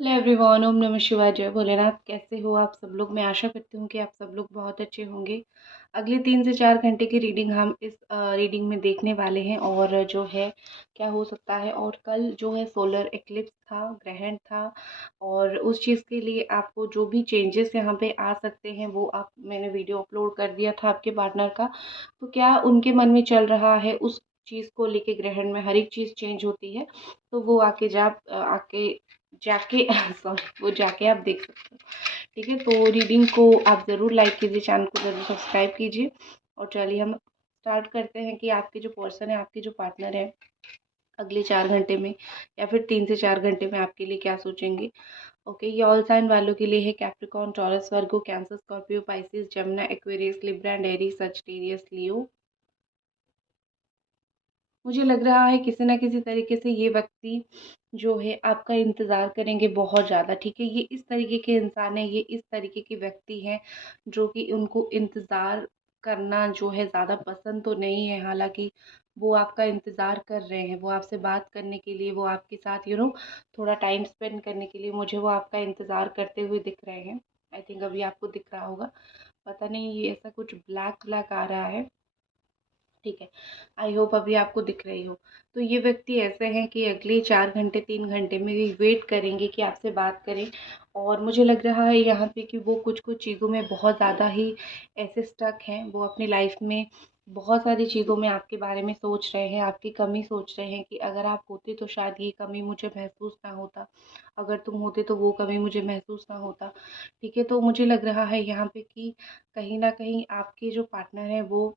Hello everyone, ओम नमः शिवाय, जय भोलेनाथ। कैसे हो आप सब लोग? मैं आशा करती हूँ कि आप सब लोग बहुत अच्छे होंगे। अगले 3 से 4 घंटे की रीडिंग हम इस रीडिंग में देखने वाले हैं और जो है क्या हो सकता है। और कल जो है सोलर एक्लिप्स था, ग्रहण था, और उस चीज़ के लिए आपको जो भी चेंजेस यहाँ पे आ सकते हैं वो आप मैंने वीडियो अपलोड कर दिया था आपके पार्टनर का। तो क्या उनके मन में चल रहा है उस चीज़ को लेके, ग्रहण में हर एक चीज़ चेंज होती है, तो वो आके जाके सॉरी, वो जाके आप देख सकते हो। ठीक है, तो रीडिंग को आप ज़रूर लाइक कीजिए, चैनल को ज़रूर सब्सक्राइब कीजिए। और चलिए हम स्टार्ट करते हैं कि आपके जो पर्सन है, आपके जो पार्टनर है, अगले 4 घंटे में या फिर 3 से 4 घंटे में आपके लिए क्या सोचेंगे। ओके, ये ऑल साइन वालों के लिए है। Capricorn, Taurus, Virgo, Cancer, Scorpio, Pisces, Gemini, Aquarius, Libra and Aries, Sagittarius, Leo. मुझे लग रहा है किसी ना किसी तरीके से ये व्यक्ति जो है आपका इंतज़ार करेंगे बहुत ज़्यादा। ठीक है, ये इस तरीके के इंसान है, ये इस तरीके के व्यक्ति हैं जो कि उनको इंतज़ार करना जो है ज़्यादा पसंद तो नहीं है। हालाँकि वो आपका इंतज़ार कर रहे हैं, वो आपसे बात करने के लिए, वो आपके साथ थोड़ा टाइम स्पेंड करने के लिए मुझे वो आपका इंतज़ार करते हुए दिख रहे हैं। आई थिंक अभी आपको दिख रहा होगा, पता नहीं ये ऐसा कुछ ब्लैक ब्लैक आ रहा है। ठीक है, आई होप अभी आपको दिख रही हो। तो ये व्यक्ति ऐसे हैं कि अगले 4 घंटे 3 घंटे में भी वेट करेंगे कि आपसे बात करें। और मुझे लग रहा है यहाँ पे कि वो कुछ कुछ चीज़ों में बहुत ज़्यादा ही ऐसे स्टक हैं, वो अपनी लाइफ में बहुत सारी चीज़ों में आपके बारे में सोच रहे हैं, आपकी कमी सोच रहे हैं कि अगर आप होते तो शायद ये कमी मुझे महसूस ना होता, अगर तुम होते तो वो कमी मुझे महसूस ना होता। ठीक है, तो मुझे लग रहा है यहाँ पे कि कहीं ना कहीं आपके जो पार्टनर हैं वो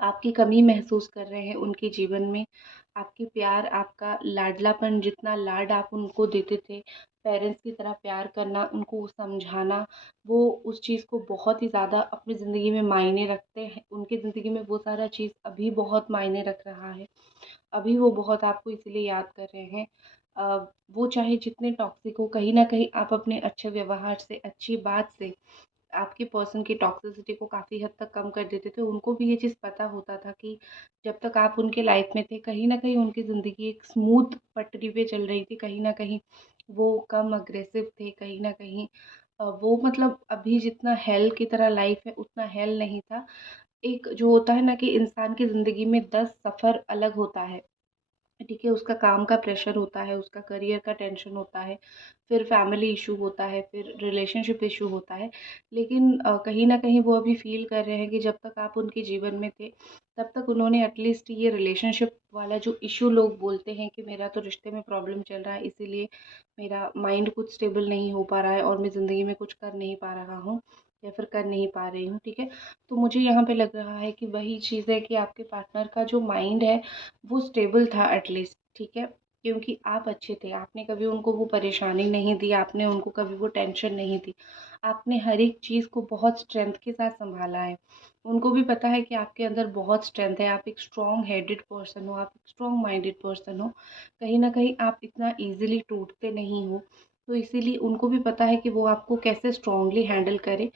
आपकी कमी महसूस कर रहे हैं उनके जीवन में। आपकी प्यार, आपका लाडलापन, जितना लाड आप उनको देते थे, पेरेंट्स की तरह प्यार करना, उनको समझाना, वो उस चीज़ को बहुत ही ज़्यादा अपनी ज़िंदगी में मायने रखते हैं। उनकी ज़िंदगी में वो सारा चीज़ अभी बहुत मायने रख रहा है। अभी वो बहुत आपको इसीलिए याद कर रहे हैं। वो चाहे जितने टॉक्सिक हो, कहीं न कहीं आप अपने अच्छे व्यवहार से, अच्छी बात से आपके पर्सन की टॉक्सिसिटी को काफ़ी हद तक कम कर देते थे। उनको भी ये चीज़ पता होता था कि जब तक आप उनके लाइफ में थे, कहीं न कहीं उनकी ज़िंदगी एक स्मूथ पटरी पे चल रही थी। कहीं न कहीं वो कम अग्रेसिव थे, कहीं न कहीं वो मतलब अभी जितना हेल की तरह लाइफ है उतना हेल नहीं था। एक जो होता है ना कि इंसान की ज़िंदगी में 10 सफ़र अलग होता है। ठीक है, उसका काम का प्रेशर होता है, उसका करियर का टेंशन होता है, फिर फैमिली इशू होता है, फिर रिलेशनशिप इशू होता है। लेकिन कहीं न कहीं वो अभी फ़ील कर रहे हैं कि जब तक आप उनके जीवन में थे, तब तक उन्होंने एटलीस्ट ये रिलेशनशिप वाला जो इशू, लोग बोलते हैं कि मेरा तो रिश्ते में प्रॉब्लम चल रहा है, इसीलिए मेरा माइंड कुछ स्टेबल नहीं हो पा रहा है और मैं ज़िंदगी में कुछ कर नहीं पा रहा हूँ या फिर कर नहीं पा रही हूँ। ठीक है? तो मुझे यहाँ पे लग रहा है कि वही चीज़ है कि आपके पार्टनर का जो माइंड है वो स्टेबल था एटलीस्ट। ठीक है, क्योंकि आप अच्छे थे, आपने कभी उनको वो परेशानी नहीं दी, आपने उनको कभी वो टेंशन नहीं दी, आपने हर एक चीज़ को बहुत स्ट्रेंथ के साथ संभाला है। उनको भी पता है कि आपके अंदर बहुत स्ट्रेंथ है, आप एक स्ट्रॉन्ग हेडेड पर्सन हो, आप एक स्ट्रॉन्ग माइंडेड पर्सन हो। कहीं ना कहीं आप इतना ईजिली टूटते नहीं हो, तो इसीलिए उनको भी पता है कि वो आपको कैसे स्ट्रांगली हैंडल करे।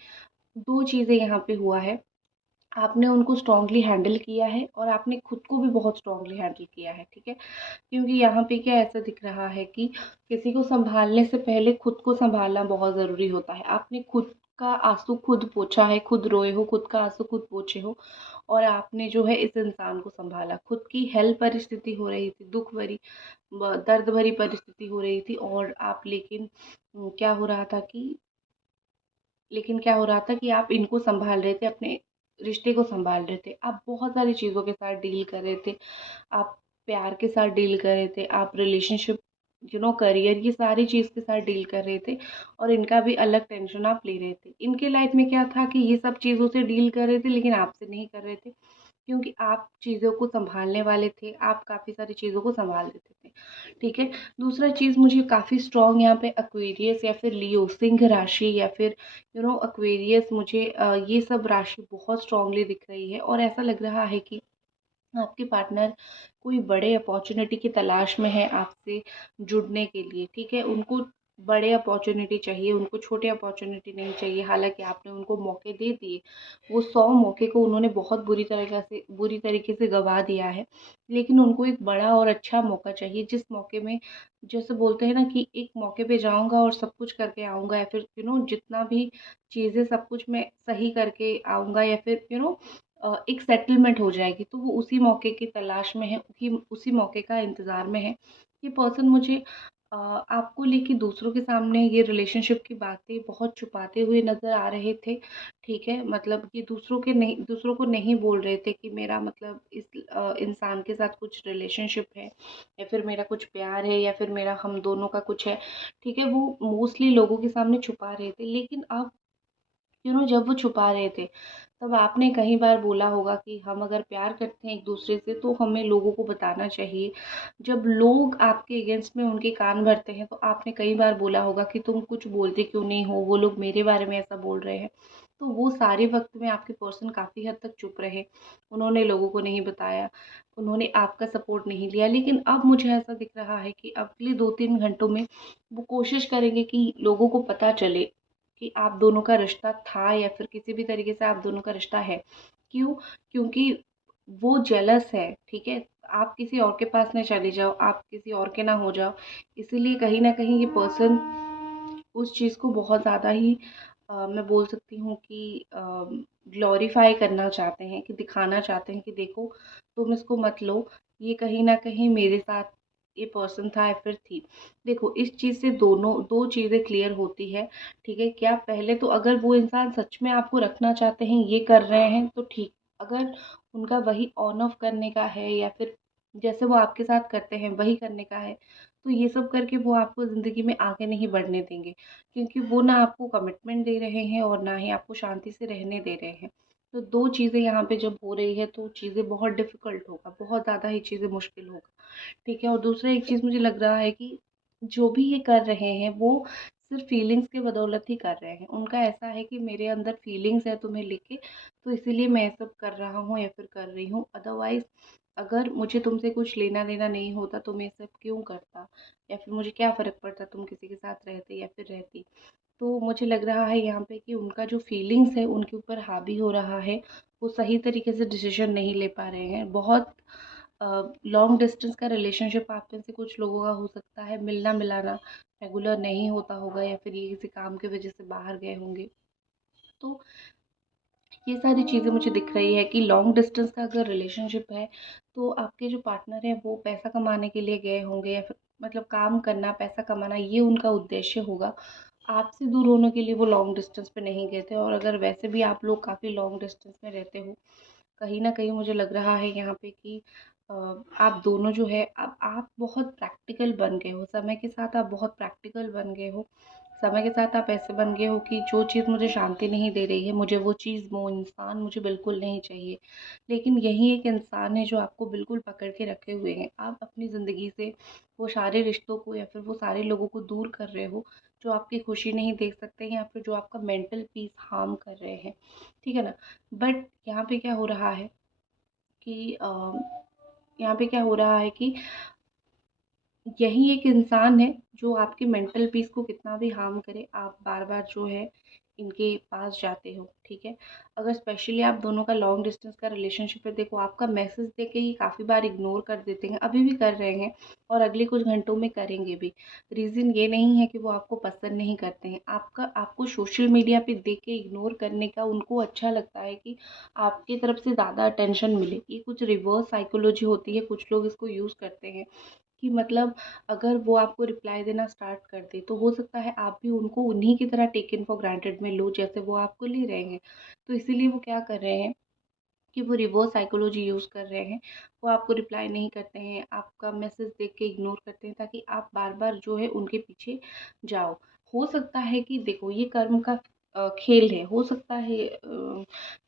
दो चीज़ें यहाँ पे हुआ है, आपने उनको स्ट्रांगली हैंडल किया है और आपने खुद को भी बहुत स्ट्रांगली हैंडल किया है। ठीक है, क्योंकि यहाँ पे क्या ऐसा दिख रहा है कि किसी को संभालने से पहले खुद को संभालना बहुत ज़रूरी होता है। आपने खुद का आंसू खुद पोंछा है, खुद रोए हो, खुद का आंसू खुद पोंछे हो, और आपने जो है इस इंसान को संभाला। खुद की हेल्प परिस्थिति हो रही थी, दुख भरी दर्द भरी परिस्थिति हो रही थी, और आप लेकिन क्या हो रहा था कि आप इनको संभाल रहे थे, अपने रिश्ते को संभाल रहे थे, आप बहुत सारी चीज़ों के साथ डील कर रहे थे, आप प्यार के साथ डील कर रहे थे, आप रिलेशनशिप, करियर, ये सारी चीज़ के साथ डील कर रहे थे, और इनका भी अलग टेंशन आप ले रहे थे। इनके लाइफ में क्या था कि ये सब चीज़ों से डील कर रहे थे लेकिन आपसे नहीं कर रहे थे, क्योंकि आप चीज़ों को सँभालने वाले थे, आप काफ़ी सारी चीज़ों को सँभाल लेते थे। ठीक है? दूसरा चीज़ मुझे काफ़ी स्ट्रॉन्ग यहाँ पे एक्वेरियस या फिर लियो, सिंह राशि, या फिर एक्वेरियस, मुझे ये सब राशि बहुत स्ट्रॉन्गली दिख रही है, और ऐसा लग रहा है कि आपके पार्टनर कोई बड़े अपॉर्चुनिटी की तलाश में है आपसे जुड़ने के लिए। ठीक है? उनको बड़े अपॉर्चुनिटी चाहिए, उनको छोटे अपॉर्चुनिटी नहीं चाहिए। हालाँकि आपने उनको मौके दे दिए, वो 100 मौके को उन्होंने बहुत बुरी तरीके से गँवा दिया है। लेकिन उनको एक बड़ा और अच्छा मौका चाहिए, जिस मौके में जैसे बोलते हैं ना कि एक मौके पे जाऊँगा और सब कुछ करके आऊँगा, या फिर जितना भी चीज़ें सब कुछ मैं सही करके आऊँगा, या फिर एक सेटलमेंट हो जाएगी। तो वो उसी मौके की तलाश में है, उसी मौके का इंतज़ार में है। ये पर्सन मुझे आपको लेके दूसरों के सामने ये रिलेशनशिप की बातें बहुत छुपाते हुए नज़र आ रहे थे, ठीक है? मतलब ये दूसरों को नहीं बोल रहे थे कि मेरा मतलब इस इंसान के साथ कुछ रिलेशनशिप है, या फिर मेरा कुछ प्यार है, या फिर मेरा हम दोनों का कुछ है, ठीक है? वो मोस्टली लोगों के सामने छुपा रहे थे। लेकिन अब जब वो छुपा रहे थे, तब आपने कई बार बोला होगा कि हम अगर प्यार करते हैं एक दूसरे से तो हमें लोगों को बताना चाहिए। जब लोग आपके अगेंस्ट में उनके कान भरते हैं, तो आपने कई बार बोला होगा कि तुम कुछ बोलते क्यों नहीं हो, वो लोग मेरे बारे में ऐसा बोल रहे हैं। तो वो सारे वक्त में आपके पर्सन काफ़ी हद तक चुप रहे, उन्होंने लोगों को नहीं बताया, उन्होंने आपका सपोर्ट नहीं लिया। लेकिन अब मुझे ऐसा दिख रहा है कि अगले 2-3 घंटों में वो कोशिश करेंगे कि लोगों को पता चले कि आप दोनों का रिश्ता था, या फिर किसी भी तरीके से आप दोनों का रिश्ता है। क्यों? क्योंकि वो जेलस है, ठीक है? आप किसी और के पास ना चले जाओ, आप किसी और के ना हो जाओ, इसीलिए कहीं न कहीं ये पर्सन उस चीज़ को बहुत ज़्यादा ही मैं बोल सकती हूँ कि ग्लोरीफ़ाई करना चाहते हैं, कि दिखाना चाहते हैं कि देखो, तुम इसको मत लो, ये कहीं न कहीं मेरे साथ ये पर्सन था या फिर थी। देखो, इस चीज़ से 2 चीज़ें क्लियर होती है, ठीक है? क्या पहले तो अगर वो इंसान सच में आपको रखना चाहते हैं, ये कर रहे हैं तो ठीक, अगर उनका वही ऑन ऑफ करने का है, या फिर जैसे वो आपके साथ करते हैं वही करने का है, तो ये सब करके वो आपको ज़िंदगी में आगे नहीं बढ़ने देंगे। क्योंकि वो ना आपको कमिटमेंट दे रहे हैं और ना ही आपको शांति से रहने दे रहे हैं। तो 2 चीज़ें यहाँ पे जब हो रही है, तो चीज़ें बहुत डिफ़िकल्ट होगा, बहुत ज़्यादा ही चीज़ें मुश्किल होगा, ठीक है? और दूसरा एक चीज़ मुझे लग रहा है कि जो भी ये कर रहे हैं, वो सिर्फ़ फीलिंग्स के बदौलत ही कर रहे हैं। उनका ऐसा है कि मेरे अंदर फीलिंग्स है तुम्हें लेके, तो इसीलिए मैं ये सब कर रहा हूँ या फिर कर रही हूँ। अदरवाइज़ अगर मुझे तुमसे कुछ लेना-देना नहीं होता तो मैं ये सब क्यों करता? या फिर मुझे क्या फ़र्क पड़ता तुम किसी के साथ रहते या फिर रहती। तो मुझे लग रहा है यहाँ पे कि उनका जो फीलिंग्स है उनके ऊपर हावी हो रहा है, वो सही तरीके से डिसीज़न नहीं ले पा रहे हैं। बहुत लॉन्ग डिस्टेंस का रिलेशनशिप आप में से कुछ लोगों का हो सकता है, मिलना-मिलाना रेगुलर नहीं होता होगा, या फिर ये किसी काम की वजह से बाहर गए होंगे। तो ये सारी चीज़ें मुझे दिख रही है कि लॉन्ग डिस्टेंस का अगर रिलेशनशिप है, तो आपके जो पार्टनर हैं वो पैसा कमाने के लिए गए होंगे, या फिर मतलब काम करना, पैसा कमाना, ये उनका उद्देश्य होगा। आपसे दूर होने के लिए वो लॉन्ग डिस्टेंस पे नहीं गए थे, और अगर वैसे भी आप लोग काफ़ी लॉन्ग डिस्टेंस में रहते हो, कहीं न कहीं मुझे लग रहा है यहाँ पे कि अ, आप दोनों जो है, अब आप बहुत प्रैक्टिकल बन गए हो, समय के साथ आप बहुत प्रैक्टिकल बन गए हो। समय के साथ आप ऐसे बन गए हो कि जो चीज़ मुझे शांति नहीं दे रही है, मुझे वो चीज़, वो इंसान मुझे बिल्कुल नहीं चाहिए। लेकिन यही एक इंसान है जो आपको बिल्कुल पकड़ के रखे हुए है। आप अपनी ज़िंदगी से वो सारे रिश्तों को या फिर वो सारे लोगों को दूर कर रहे हो, जो आपकी खुशी नहीं देख सकते हैं, या फिर जो आपका मेंटल पीस हार्म कर रहे हैं। ठीक है ना? बट यहाँ पे क्या हो रहा है कि यहाँ पे क्या हो रहा है कि यही एक इंसान है जो आपके मेंटल पीस को कितना भी हार्म करे, आप बार-बार जो है इनके पास जाते हो, ठीक है? अगर स्पेशली आप दोनों का लॉन्ग डिस्टेंस का रिलेशनशिप है, देखो आपका मैसेज देख के ही काफ़ी बार इग्नोर कर देते हैं, अभी भी कर रहे हैं और अगले कुछ घंटों में करेंगे भी। रीज़न ये नहीं है कि वो आपको पसंद नहीं करते हैं, आपको सोशल मीडिया पे देख के इग्नोर करने का उनको अच्छा लगता है कि आपकी तरफ से ज़्यादा अटेंशन मिले। ये कुछ रिवर्स साइकोलॉजी होती है, कुछ लोग इसको यूज़ करते हैं कि मतलब अगर वो आपको रिप्लाई देना स्टार्ट कर दे, तो हो सकता है आप भी उनको उन्हीं की तरह टेकन फॉर ग्रांटेड में लो, जैसे वो आपको ले रहे हैं। तो इसीलिए वो क्या कर रहे हैं कि वो रिवर्स साइकोलॉजी यूज़ कर रहे हैं। वो आपको रिप्लाई नहीं करते हैं, आपका मैसेज देख के इग्नोर करते हैं, ताकि आप बार-बार जो है उनके पीछे जाओ। हो सकता है कि देखो, ये कर्म का खेल है। हो सकता है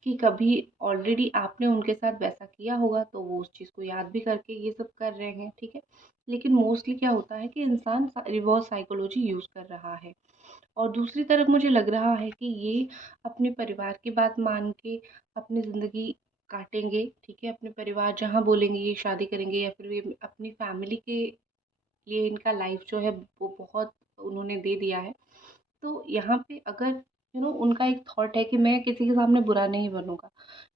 कि कभी ऑलरेडी आपने उनके साथ वैसा किया होगा, तो वो उस चीज़ को याद भी करके ये सब कर रहे हैं, ठीक है? लेकिन मोस्टली क्या होता है कि इंसान रिवर्स साइकोलॉजी यूज़ कर रहा है। और दूसरी तरफ मुझे लग रहा है कि ये अपने परिवार की बात मान के अपनी ज़िंदगी काटेंगे, ठीक है? अपने परिवार जहाँ बोलेंगे ये शादी करेंगे, या फिर ये अपनी फैमिली के लिए इनका लाइफ जो है वो बहुत उन्होंने दे दिया है। तो यहाँ पे अगर उनका एक थॉट है कि मैं किसी के सामने बुरा नहीं बनूँगा।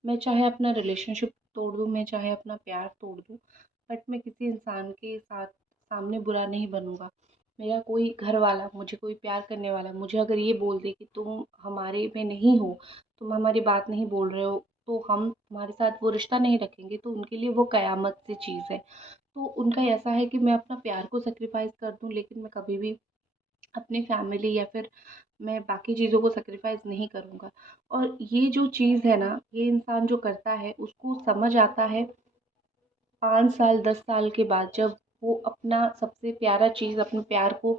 मैं चाहे अपना रिलेशनशिप तोड़ दूँ, मैं चाहे अपना प्यार तोड़ दूँ, बट मैं किसी इंसान के साथ सामने बुरा नहीं बनूँगा। मेरा कोई घर वाला, मुझे कोई प्यार करने वाला मुझे अगर ये बोल दे कि तुम हमारे में नहीं हो, तुम हमारी बात नहीं बोल रहे हो, तो हम तुम्हारे साथ वो रिश्ता नहीं रखेंगे, तो उनके लिए वो कयामत सी चीज़ है। तो उनका ऐसा है कि मैं अपना प्यार को सैक्रिफ़ाइस कर दूँ, लेकिन मैं कभी भी अपनी फैमिली या फिर मैं बाकी चीज़ों को सैक्रिफ़ाइस नहीं करूँगा। और ये जो चीज़ है ना, ये इंसान जो करता है उसको समझ आता है 5 साल 10 साल के बाद, जब वो अपना सबसे प्यारा चीज़, अपने प्यार को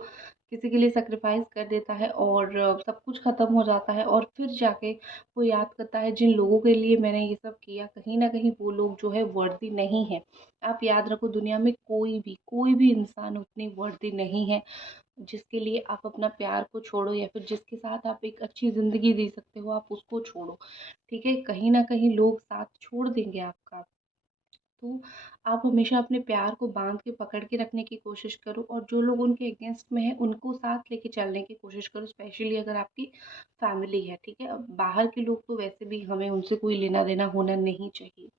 किसी के लिए सैक्रिफ़ाइस कर देता है और सब कुछ ख़त्म हो जाता है, और फिर जाके वो याद करता है जिन लोगों के लिए मैंने ये सब किया, कहीं न कहीं वो लोग जो है वर्दी नहीं है। आप याद रखो, दुनिया में कोई भी इंसान उतनी वर्दी नहीं है जिसके लिए आप अपना प्यार को छोड़ो, या फिर जिसके साथ आप एक अच्छी ज़िंदगी जी सकते हो, आप उसको छोड़ो। ठीक है? कहीं न कहीं लोग साथ छोड़ देंगे आपका। तो आप हमेशा अपने प्यार को बाँध के पकड़ के रखने की कोशिश करो, और जो लोग उनके अगेंस्ट में हैं उनको साथ लेके चलने की कोशिश करो, स्पेशली अगर आपकी फैमिली है, ठीक है? अब बाहर के लोग तो वैसे भी हमें उनसे कोई लेना-देना होना नहीं चाहिए।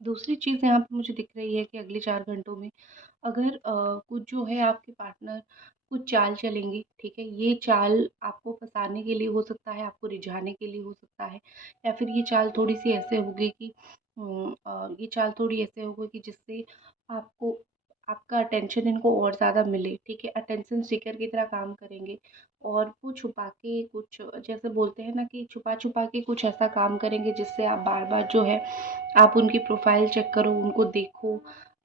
दूसरी चीज़ यहाँ पे मुझे दिख रही है कि अगले 4 घंटों में अगर कुछ जो है आपके पार्टनर कुछ चाल चलेंगे, ठीक है? ये चाल आपको फँसाने के लिए हो सकता है, आपको रिझाने के लिए हो सकता है, या फिर ये चाल थोड़ी-सी ऐसे होगी कि ये चाल थोड़ी ऐसे होगी कि जिससे आपको आपका अटेंशन इनको और ज़्यादा मिले, ठीक है? अटेंशन सीकर की तरह काम करेंगे, और वो छुपा के कुछ, जैसे बोलते हैं ना कि छुपा-छुपा के कुछ ऐसा काम करेंगे जिससे आप बार-बार जो है आप उनकी प्रोफ़ाइल चेक करो, उनको देखो,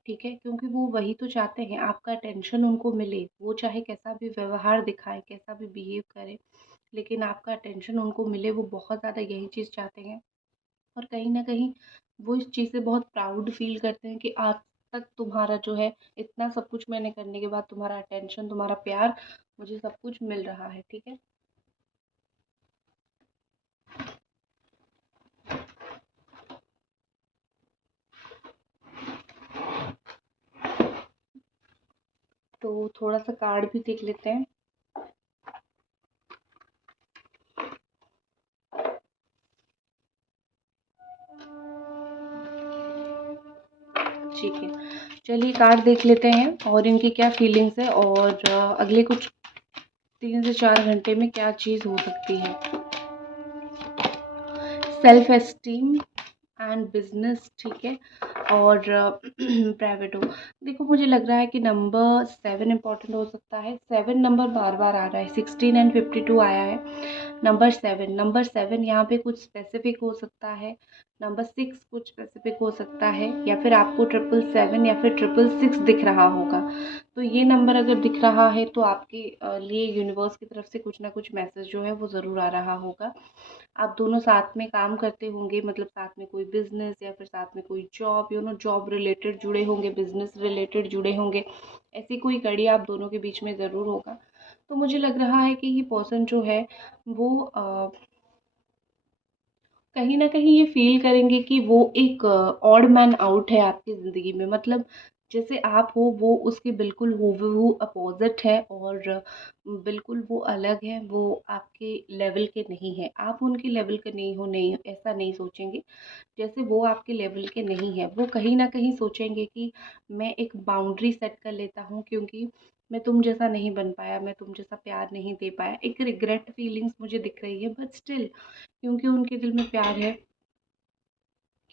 ठीक है? क्योंकि वो वही तो चाहते हैं, आपका अटेंशन उनको मिले। वो चाहे कैसा भी व्यवहार दिखाएँ, कैसा भी बिहेव करें, लेकिन आपका अटेंशन उनको मिले, वो बहुत ज़्यादा यही चीज़ चाहते हैं। और कहीं न कहीं वो इस चीज़ से बहुत प्राउड फ़ील करते हैं कि आज तक तुम्हारा जो है इतना सब कुछ मैंने करने के बाद तुम्हारा अटेंशन, तुम्हारा प्यार, मुझे सब कुछ मिल रहा है, ठीक है? तो थोड़ा-सा कार्ड भी देख लेते हैं। ठीक है। चलिए कार्ड देख लेते हैं और इनकी क्या फीलिंग्स है, और अगले कुछ 3 से 4 घंटे में क्या चीज़ हो सकती है। सेल्फ एस्टीम एंड बिजनेस, ठीक है? और प्राइवेट हो। देखो, मुझे लग रहा है कि नंबर 7 इम्पोर्टेंट हो सकता है। 7 नंबर बार बार आ रहा है, 16 एंड 52 आया है। नंबर 7 यहाँ पे कुछ स्पेसिफिक हो सकता है। नंबर 6 कुछ स्पेसिफिक हो सकता है, या फिर आपको 777 या फिर 666 दिख रहा होगा। तो ये नंबर अगर दिख रहा है तो आपके लिए यूनिवर्स की तरफ से कुछ ना कुछ मैसेज जो है वो ज़रूर आ रहा होगा। आप दोनों साथ में काम करते होंगे, मतलब साथ में कोई बिज़नेस या फिर साथ में कोई जॉब, जॉब रिलेटेड जुड़े होंगे, बिज़नेस रिलेटेड जुड़े होंगे। ऐसी कोई कड़ी आप दोनों के बीच में ज़रूर होगा। तो मुझे लग रहा है कि ये पर्सन जो है वो कहीं न कहीं ये फ़ील करेंगे कि वो एक ऑड मैन आउट है आपकी ज़िंदगी में। मतलब जैसे आप हो, वो उसके बिल्कुल हूबहू अपोज़िट है, और बिल्कुल वो अलग है, वो आपके लेवल के नहीं है। आप उनके लेवल के नहीं, ऐसा नहीं सोचेंगे। जैसे वो आपके लेवल के नहीं है, वो कहीं न कहीं सोचेंगे कि मैं एक बाउंड्री सेट कर लेता हूँ, क्योंकि मैं तुम जैसा नहीं बन पाया, मैं तुम जैसा प्यार नहीं दे पाया। एक रिग्रेट फीलिंग्स मुझे दिख रही है, बट स्टिल क्योंकि उनके दिल में प्यार है,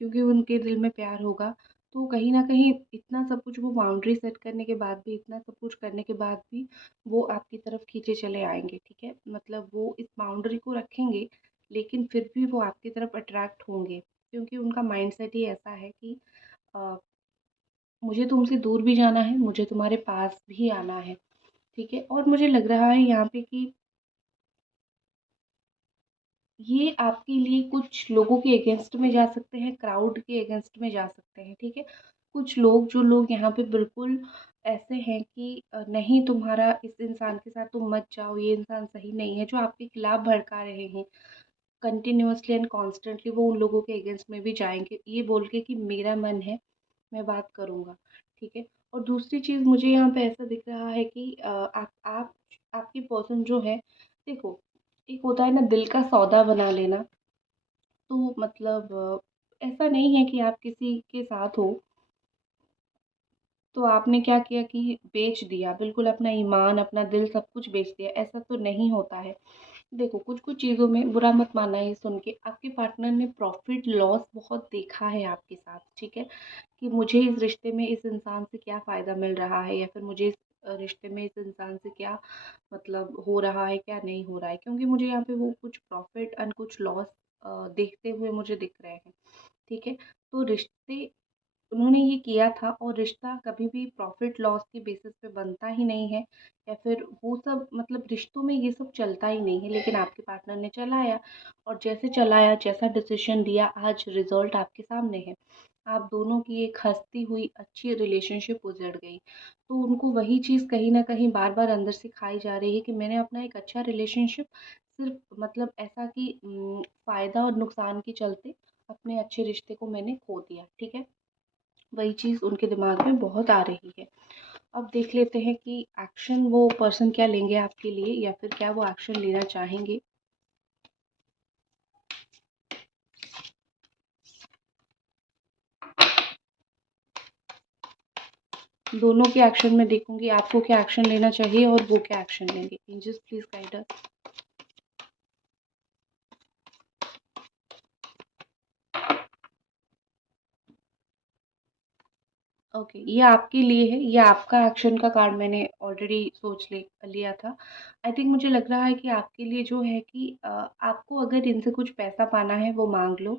क्योंकि उनके दिल में प्यार होगा, तो कहीं न कहीं इतना सब कुछ वो बाउंड्री सेट करने के बाद भी, इतना सब कुछ करने के बाद भी वो आपकी तरफ खींचे चले आएँगे, ठीक है? मतलब वो इस बाउंड्री को रखेंगे, लेकिन फिर भी वो आपकी तरफ अट्रैक्ट होंगे, क्योंकि उनका माइंडसेट ही ऐसा है कि अ, मुझे तुमसे दूर भी जाना है, मुझे तुम्हारे पास भी आना है, ठीक है? और मुझे लग रहा है यहाँ पे कि ये आपके लिए कुछ लोगों के अगेंस्ट में जा सकते हैं, क्राउड के अगेंस्ट में जा सकते हैं, ठीक है? कुछ लोग, जो लोग यहाँ पे बिल्कुल ऐसे हैं कि नहीं, तुम्हारा इस इंसान के साथ तुम मत जाओ, ये इंसान सही नहीं है, जो आपके खिलाफ भड़का रहे हैं कंटिन्यूअसली एंड कॉन्स्टेंटली, वो उन लोगों के अगेंस्ट में भी जाएँगे, ये बोल के कि मेरा मन है, मैं बात करूँगा, ठीक है? और दूसरी चीज़ मुझे यहाँ पे ऐसा दिख रहा है कि आपकी पर्सन जो है, देखो, एक होता है ना दिल का सौदा बना लेना। तो मतलब ऐसा नहीं है कि आप किसी के साथ हो तो आपने क्या किया कि बेच दिया, बिल्कुल अपना ईमान, अपना दिल सब कुछ बेच दिया, ऐसा तो नहीं होता है। देखो, कुछ-कुछ चीज़ों में बुरा मत मानना ये सुन के, आपके पार्टनर ने प्रॉफ़िट लॉस बहुत देखा है आपके साथ, ठीक है? कि मुझे इस रिश्ते में इस इंसान से क्या फ़ायदा मिल रहा है, या फिर मुझे इस रिश्ते में इस इंसान से क्या मतलब हो रहा है, क्या नहीं हो रहा है। क्योंकि मुझे यहाँ पे वो कुछ प्रॉफ़िट एंड कुछ लॉस देखते हुए मुझे दिख रहे हैं, ठीक है? तो रिश्ते उन्होंने ये किया था, और रिश्ता कभी भी प्रॉफ़िट लॉस के बेसिस पे बनता ही नहीं है, या फिर वो सब मतलब रिश्तों में ये सब चलता ही नहीं है। लेकिन आपके पार्टनर ने चलाया, और जैसे चलाया, जैसा डिसीज़न दिया, आज रिज़ल्ट आपके सामने है। आप दोनों की एक हँसती हुई अच्छी रिलेशनशिप उजड़ गई। तो उनको वही चीज़ कहीं न कहीं बार-बार अंदर से खाई जा रही है कि मैंने अपना एक अच्छा रिलेशनशिप सिर्फ़ मतलब ऐसा कि फ़ायदा और नुकसान के चलते अपने अच्छे रिश्ते को मैंने खो दिया, ठीक है? वही चीज़ उनके दिमाग में बहुत आ रही है। अब देख लेते हैं कि एक्शन वो पर्सन क्या लेंगे आपके लिए, या फिर क्या वो एक्शन लेना चाहेंगे। दोनों के एक्शन में देखूँगी आपको क्या एक्शन लेना चाहिए और वो क्या एक्शन लेंगे। Angels please guide us. Okay, ये आपके लिए है, ये आपका एक्शन का कार्ड मैंने ऑलरेडी सोच ले लिया था। आई थिंक मुझे लग रहा है कि आपके लिए जो है कि आपको अगर इनसे कुछ पैसा पाना है वो माँग लो,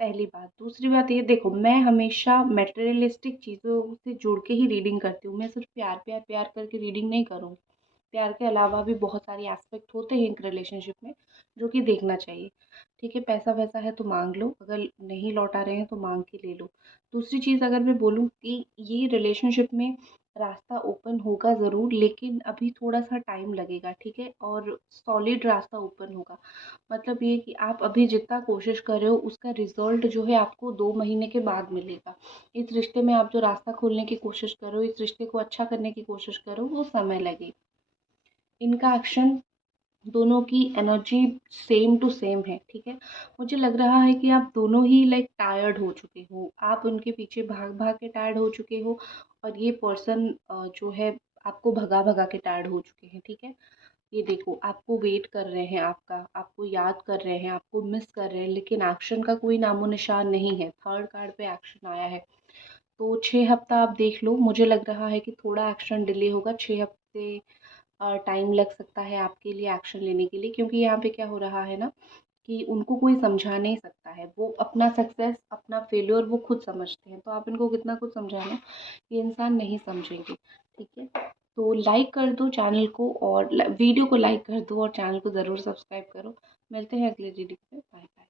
पहली बात। दूसरी बात ये देखो, मैं हमेशा मटेरियलिस्टिक चीज़ों से जुड़ के ही रीडिंग करती हूँ। मैं सिर्फ़ प्यार, प्यार, प्यार करके रीडिंग नहीं करूँगी। प्यार के अलावा भी बहुत सारे एस्पेक्ट होते हैं एक रिलेशनशिप में, जो कि देखना चाहिए। ठीक है, पैसा-वैसा है तो माँग लो, अगर नहीं लौटा रहे हैं तो माँग के ले लो। दूसरी चीज़ अगर मैं बोलूँ कि ये रिलेशनशिप में रास्ता ओपन होगा ज़रूर, लेकिन अभी थोड़ा-सा टाइम लगेगा, ठीक है? और सॉलिड रास्ता ओपन होगा। मतलब ये कि आप अभी जितना कोशिश कर रहे हो, उसका रिज़ल्ट जो है आपको 2 महीने के बाद मिलेगा। इस रिश्ते में आप जो रास्ता खोलने की कोशिश कर रहे हो, इस रिश्ते को अच्छा करने की कोशिश कर रहे हो, वो समय लगेगा। इनका एक्शन, दोनों की एनर्जी सेम टू सेम है, ठीक है? मुझे लग रहा है कि आप दोनों ही लाइक टायर्ड हो चुके हो। आप उनके पीछे भाग-भाग के टायर्ड हो चुके हो, और ये पर्सन जो है आपको भगा-भगा के टायर्ड हो चुके हैं, ठीक है? ये देखो, आपको वेट कर रहे हैं आपका, आपको याद कर रहे हैं, आपको मिस कर रहे हैं, लेकिन एक्शन का कोई नामो-निशान नहीं है। थर्ड कार्ड पे एक्शन आया है। तो 6 हफ्ता आप देख लो, मुझे लग रहा है कि थोड़ा एक्शन डिले होगा। 6 हफ्ते टाइम लग सकता है आपके लिए एक्शन लेने के लिए, क्योंकि यहाँ पे क्या हो रहा है ना कि उनको कोई समझा नहीं सकता है। वो अपना सक्सेस, अपना फेल्योर वो खुद समझते हैं। तो आप इनको कितना कुछ समझा लो, ये इंसान नहीं समझेंगे, ठीक है? तो लाइक कर दो चैनल को, और वीडियो को लाइक कर दो, और चैनल को ज़रूर सब्सक्राइब करो। मिलते हैं अगले वीडियो में। Bye bye.